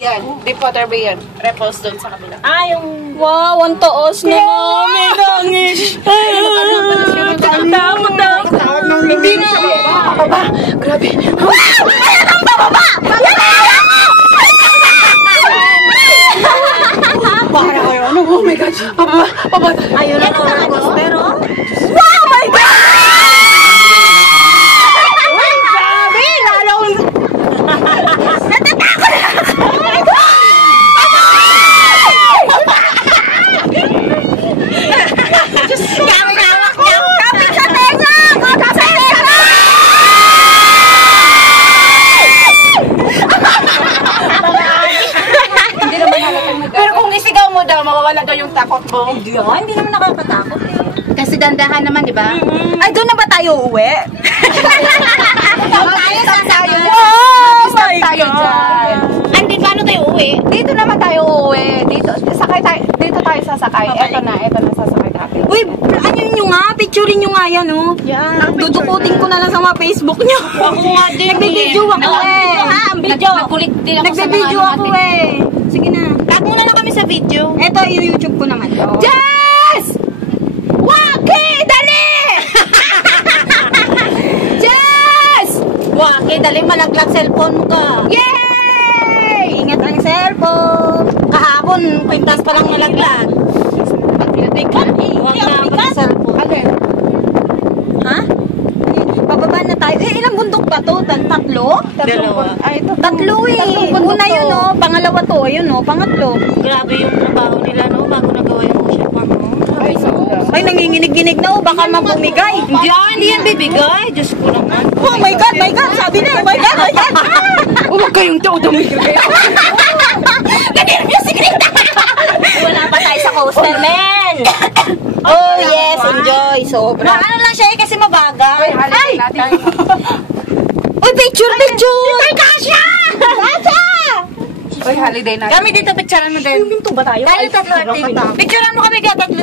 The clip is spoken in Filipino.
Yan, deep water ba yan? Repose doon sa kabila. Ah, yung... Wow, ang taos na mami, langis. Hindi na. Pababa. Grabe. Ayan ang bababa! Para kayo. Ano? Oh my God. Pababa. Pababa. Ayun na po. Pero... Wow, my God! Uy, grabe. Lalo. Natatakot na ako! Oh my God! Hawak niya! Kapit sa tenga! Kapit sa tenga! Hindi naman halatang mag- Pero kung isigaw mo daw, mawawala daw yung takot mo. Hindi naman nakakatakot eh. Kasi dandahan naman, di ba? Ay, doon na ba tayo uuwi? Tayo sa tayo. Oh my Tayo dyan. Hindi, paano tayo uwi? Dito naman tayo uuwi. Dito tayo sasakay. Eto na sasakay natin. Uy, ano nyo nga? Picturein nyo nga yan, oh. Yan. Dudukutin ko na lang sa mga Facebook nyo. Ako nga din. Nagbibideo ako eh. Ang video. Nagkulit din ako sa mga Nagbibideo ako eh. Sige na. Tag muna lang kami sa video. Eto, i-YouTube ko naman to. Jess! Waki! Dali! Jess! Waki, dali malaglag cellphone mo ka. Yay! Ingat ang cellphone. Kahapon, kwintas pa lang nalaglag. Huwag na ako sa cellphone. Alin? Ha? Pababa na tayo. Eh, ilang bundok ba to? Tatlo? Dalawa. Ay, ito. Tatlo eh. Tatlong bundok Una yun, to. oh. Pangalawa to. Ayun, oh. Pangatlo. Grabe yung trabaho nila, no? Bago nagawa yung ocean park, no? Ay, sobra. Ay, nanginginig-ginig na, oh. Baka mabumigay. Hindi yan bibigay. Diyos ko naman. Oh my God, my God. Sabi na, my God, my God. Huwag kayong dumigil kayo. Music rin. Wala pa tayo sa coaster, men! Oh, yes. Enjoy. Sobra. Ano lang siya eh, kasi mabagal. Ay! Natin. Uy, picture, picture. Ay, Kasha! Kasha! Uy, holiday natin. Kami dito, picturean mo din. Pinto ba tayo? Tayo tatlo. Picturean mo kami, tatlo